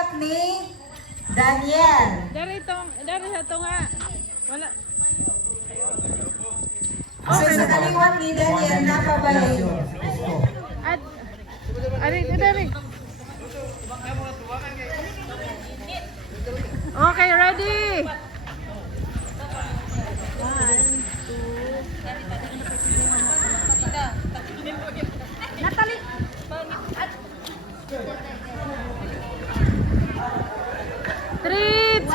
kaliwat ni Daniel. Dari sa to nga. Wala. So sa kaliwat ni Daniel, napabay. At, dari. Okay, ready? 1, 2. Natalie. 3, 2. 1,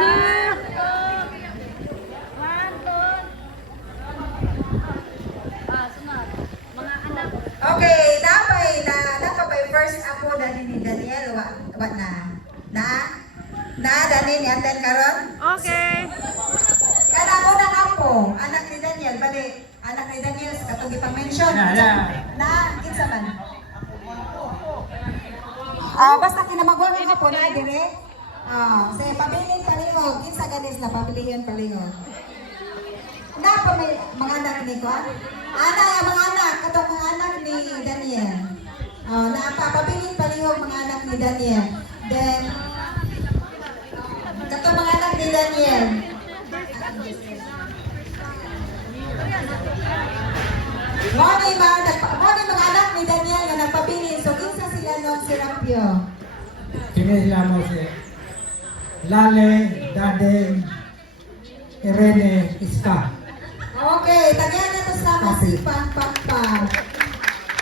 2. Sunod. Mga anak. Okay, napabay first ako ni Daniel. Wa na? Dani ni Anten karon? Okay. Kada ko na ako, anak ni Daniel, bali, anak ni Daniel, katong ipang-mention. Na, kinsa man? Basta kinamagwang ako po na dire. Sa pabilin palihog, kinsa ganis na pabilihon palihog. Na pa may mga anak ni ko? Mga anak, katong mga anak ni Daniel. Pabilin palihog mga anak ni Daniel. Then, katong mga anak ni Daniel. Morning mga anak ni Daniel nga nagpabilin. So, kinsa sila nung Serapio? Kinila mo si Lale, Dadeng, Irene, Iska. Okay, tagayan na to sa masipang papa.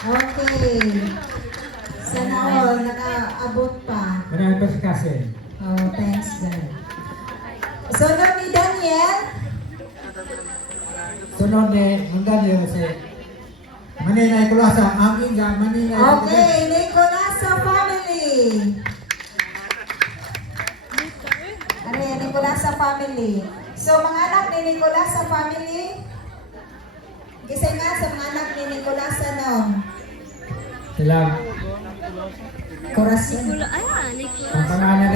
Okay. Sana all, nakaabot pa. Marami pa si Kasin. Oh, thanks God. Sunod ni Daniel. Sunod ni Daniel si Maninay Kulasa. Amin dyan, Maninay. Okay, Nicolasa family. Nicolasa family. So, mga anak ni Nicolasa family, kasi nga sa mga anak ni Nicolasa nung Sila. Corazon. Ayan, Ang pangalan